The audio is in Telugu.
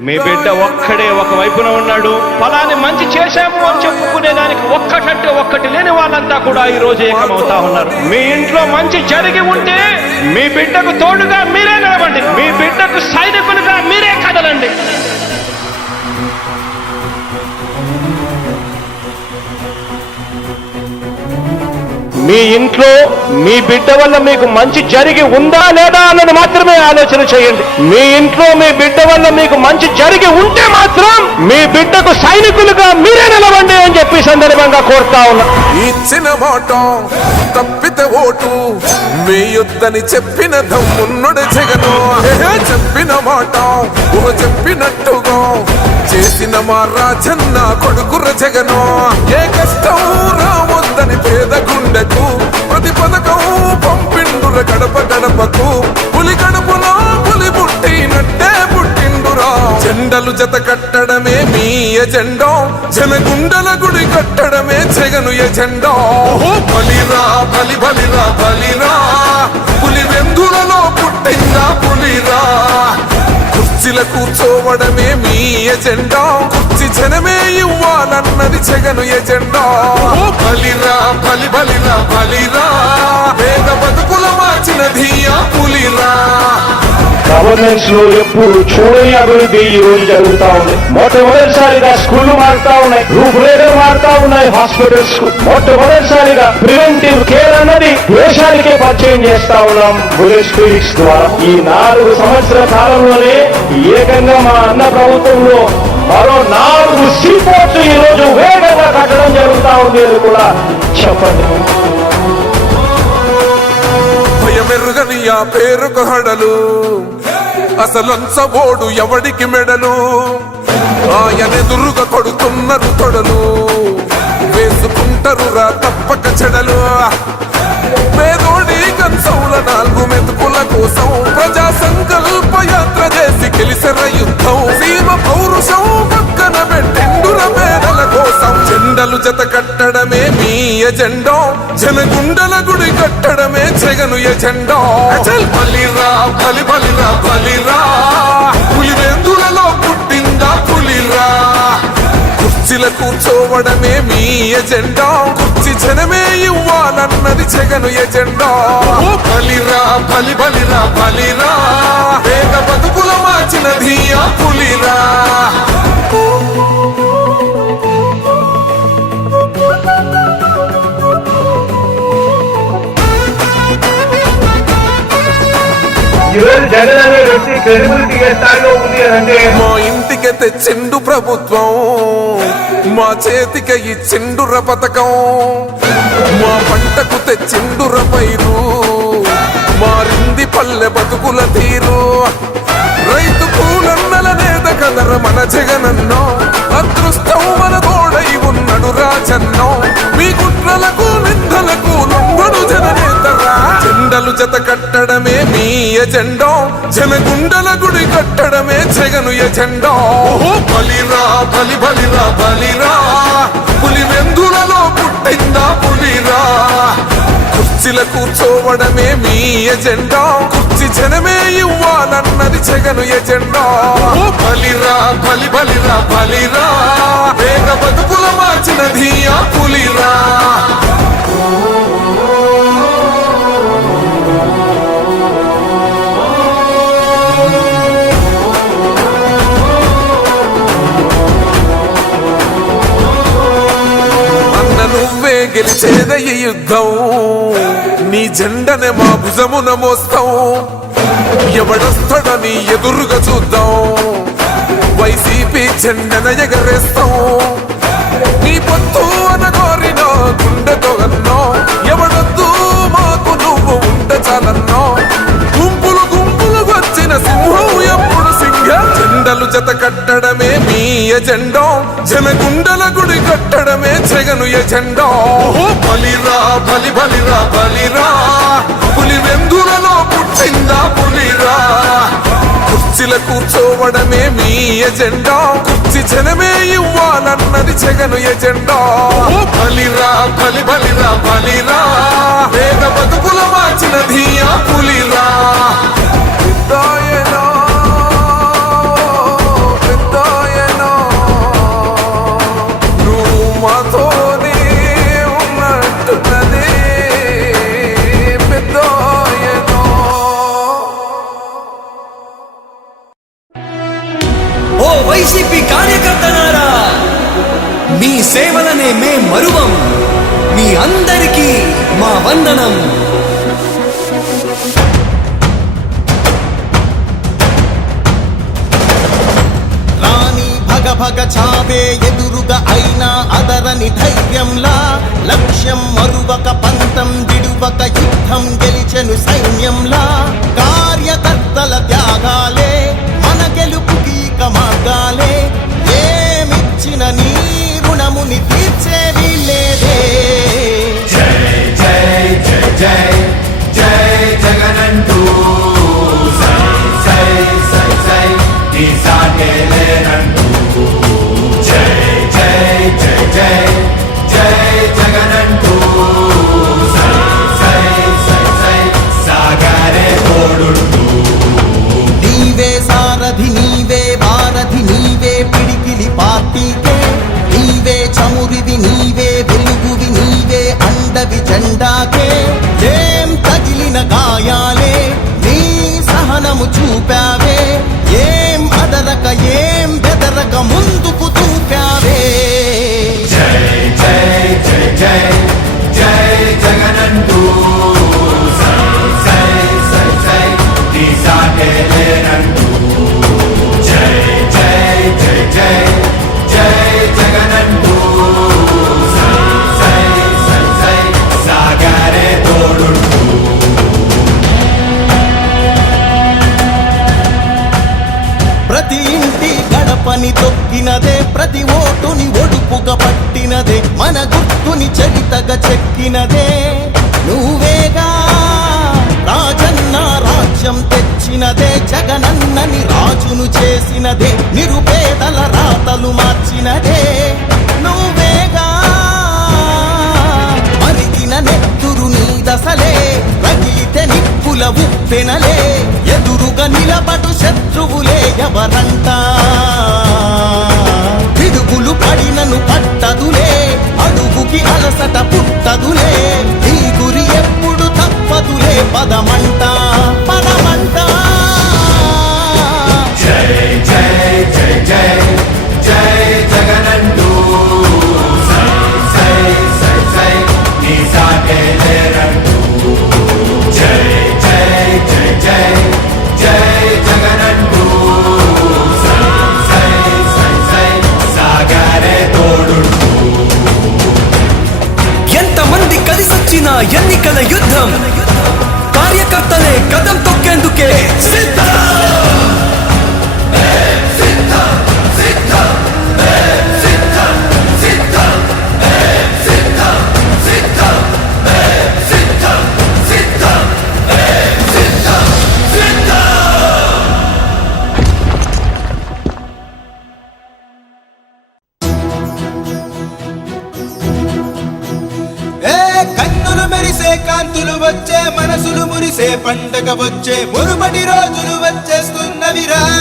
మీ బిడ్డ ఒక్కడే ఒక వైపున ఉన్నాడు. ఫలాన్ని మంచి చేశాము అని చెప్పుకునే దానికి ఒక్కటంటే ఒక్కటి లేని వాళ్ళంతా కూడా ఈ రోజు ఏకమవుతా ఉన్నారు. మీ ఇంట్లో మంచి జరిగి ఉంటే మీ బిడ్డకు తోడుగా మీరే నిలవండి. మీ బిడ్డకు సైనికులుగా మీరే కదలండి. మీ ఇంట్లో మీ బిడ్డ వల్ల మీకు మంచి జరిగి ఉందా లేదా అన్నది మాత్రమే ఆలోచన చేయండి. మీ ఇంట్లో మీ బిడ్డ వల్ల మీకు మంచి జరిగి ఉంటే మాత్రం మీ బిడ్డకు సైనికులుగా మీరే నిలవండి అని చెప్పి సందర్భంగా కోరుతా ఉన్నా. ఇచ్చిన మాట తప్పితే ఓటు మీ యుద్ధని చెప్పిన దమ్మున్నడు జగను. చెప్పిన మాట చెప్పినట్టుగా చేసిన మా రాజన్న కొడుకుర జగను. ఏ కష్టం రావద్దని పేద గుండెకు ప్రతి పథకం పంపిండుర గడప గడపకు. పులి గడపలో పులి పుట్టినట్టే పుట్టిండురా. జెండలు జత కట్టడమే మీ ఎజెండా, జనగుండల గుడి కట్టడమే జగను ఎజెండా. బలిరా బలి బలిరా బలిరా, పులి వెందులలో పుట్టిందా పులిరా. కుర్చీల కూర్చోవడమే మీ ఎజెండా, కుర్చీ జనమే ఇవ్వాలన్నది జగను ఎజెండా. బలిరా బలి బలిరా బలిరా, పేద బతుకుల మార్చినది ఆ పులిరా. గవర్నెన్స్ లో ఎప్పుడు చూడని అభివృద్ధి ఈ రోజు జరుగుతా ఉంది. మొట్టమొదటిసారిగా స్కూళ్లు మారుతా ఉన్నాయి, రూపురేఖలు మారుతా ఉన్నాయి. హాస్పిటల్స్ మొట్టమొదటిసారిగా ప్రివెంటివ్ కేర్ అన్నది దేశానికే పరిచయం చేస్తా ఉన్నాం బుల్లెట్ క్లినిక్స్ ద్వారా. ఈ 4 సంవత్సరాల కాలంలోనే ఏకంగా మా అన్న ప్రభుత్వంలో మరో 4 సీపోర్ట్స్ ఈ రోజు వేగంగా కట్టడం జరుగుతా ఉంది అని కూడా చెప్పండి. భయమెరుగని ఆ పేరుకు హడలు, అసలంచబోడు ఎవడికి మెడలు. ఆయనెదురుగా కొడుతున్నారు తొడలు, వేసుకుంటారు రా తప్పక చెడలు. పేదోడి కంచౌల 4 మెతుకుల కోసం ప్రజా సంకల్ప యాత్ర చేసి గెలిసెర యుద్ధం. సీమ పౌరుషం పక్కన పెట్టిండుర పేదల కోసం. జెండలు జత కట్టడమే మీ ఎజెండా, జనగుండల గుడి కట్టడమే జగను ఎజెండా. బలిరా బలి బలిరా బలిరా, పులి వెందులలో పుట్టిందా పులిరా. కుర్చీల కూర్చోవడమే మీ ఎజెండా, కుర్చీ జనమే ఇవ్వాలన్నది జగను ఎజెండా. బలిరా బలి బలిరా బలిరా, పేద బతుకుల మార్చినది ఆ పులిరా. జగన్ అనే వ్యక్తి క్రెడిబిలిటీ ఏ స్థాయిలో ఉంది అంటే మా ఇంటికి తెచ్చిండు ప్రభుత్వం, మా చేతికి ఇచ్చిండుర పథకం. మా పంటకు తెచ్చిండుర పైరు, మారింది పల్లె బతుకుల తీరు. రైతు కూలన్నల నేత కదర మన జగనన్నో, అదృష్టం మన తోడై ఉన్నడు రాజన్నో. మీ కుట్రలకు నిందలకు లొంగడు జననేతరా. జెండలు జత కట్టడమే మీ ఎజెండా, జనగుండల గుడి కట్టడమే జగను ఎజెండా. బలిరా బలి బలిరా బలిరా, పులి వెందులలో పుట్టిందా పులిరా. కుర్చీల కూర్చోవడమే మీ ఎజెండా, కుర్చీ జనమే ఇవ్వాలన్నది జగను ఎజెండా. బలిరా బలి బలిరా బలిరా, పేద బతుకుల మార్చినది ఆ పులిరా. నువ్వే గెలిచేద ఈ యుద్ధం, నీ జెండనే మా భుజమున మోస్తాం. ఎవడొస్తాడని ఎదురుగా చూద్దాం, వైసీపీ జెండన ఎగరేస్తాం. నీ పొత్తు అనగోరినో గుండెతో అన్నో, ఎవడొద్దు మాకు నువ్వు ఉంటే చాలన్నో. గుంపులు గుంపులు వచ్చిన సింహం ఎప్పుడు సింహ. జెండలు జత కట్టడమే మీ ఎజెండా, జనగుండల గుడి కట్టడమే జగను ఎజెండా. బలిరా బలి బలిరా బలిరా, పులి వెందులలో పుట్టిందా పులిరా. కుర్చీల కూర్చోవడమే మీ ఎజెండా, కుర్చీ జనమే ఇవ్వాలన్నది జగను ఎజెండా. బలిరా బలి బలిరా బలిరా, పేద బతుకుల మార్చినది ఆ పులిరా. వైసీపీ కార్యకర్తలారా, మీ సేవలనే మే మరువం. మీ అందరికీ మా వందనం. భగ చావే ఎదురుగా అయినా అదరని ధైర్యంలా, లక్ష్యం మరువక పంతం విడువక యుద్ధం గెలిచెను సైన్యంలా. కార్యకర్తల త్యాగాలే మన గెలుపుకి మార్గాలే. ఏమిచ్చిన నీ రుణముని తీర్చేది లేదే. జై జై జై జై జై జగనంటూ సై సై సై సై నీ సాటే లేనంటూ. జై జై జై జై జై జగనంటూ సై సై సై సై సాగరే తోడుంటూ. నీవే సారథి నీవే వారధి నీవే పిడికిలి పార్టీకే. నీవే చమురివి నీవే వెలుగువి నీవే అండవి జెండాకే. ఏం తగిలిన గాయాలే నీ సహనము చూపావే. ఏం అదరక ఏం బెదరక ముందుకు దూకావే. జై జై జై జై జై జగనంటూ సై సై సై సై నీ సాటే లేనంటూ. జై జై జై జై జై జగనంటూ సై సై సై సై సాగరే తోడుంటూ. ప్రతి ఇంటి గడపని తొక్కినదే, ప్రతి ఓటుని ఒడుపుగా పట్టినదే, మన గుర్తుని చరితగా చెక్కినదే నువ్వేగా. రాజన్న రాజ్యం తెచ్చినదే, జగనన్నని రాజును చేసినదే, నిరుపేదల రాతలు మార్చినదే నువ్వేగా. మరిగిన నెత్తురు నీ దశలే, రగిలితే నిప్పుల ఉప్పెనలే. ఎదురుగా నిలబడు శత్రువులే ఎవరంట. పిడుగులు పడినను పట్టదులే, అడుగుకి అలసట పుట్టదులే. ఈ గురి ఎప్పుడు తప్పదులే, పదమంట పదమంట. జై జై జై జై జై జగనంటూ సై సై సై సై నీ సాటే లేరంటూ. జై జై జై జై జై జగనంటూ సై సై సై సై సాగరే తోడుంటూ. ఎంతమంది కలిసొచ్చిన ఎన్నికల యుద్ధం, కార్యకర్తలే కదం తొక్కేందుకే సిద్ధం. కన్నులు మెరిసే కాంతులు వచ్చే, మనసులు మురిసే పండగ వచ్చే, మునుపటి రోజులు వచ్చేస్తున్నవిరా.